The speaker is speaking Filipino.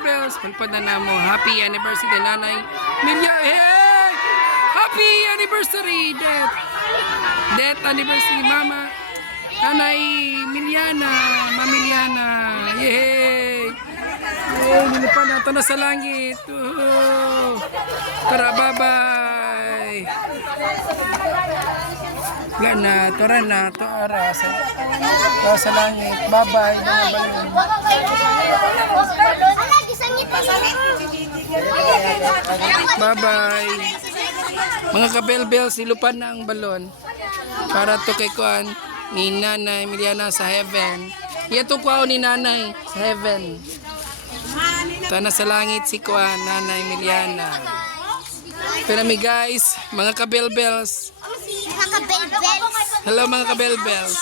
kabelbels, palpad na mo. Happy anniversary, Nanay Milya. Hey! Happy anniversary, death anniversary, Mama. Nanay Miliana, Mamiliana. Yay! Yay, nilipad na ito na sa langit. Tara, bye-bye. Wala na, tara na, tara sa langit. Bye-bye, mga balon. Bye-bye. Mga kabelbels, nilupad na ang balon. Para to kay Kuan ni Nanay Miliana sa heaven. Ito ko ni Nanay sa heaven. Tana sa langit si Kuan, Nanay Miliana. Pero mi guys, mga kabelbels. Mga kabelbels. Hello mga kabelbels.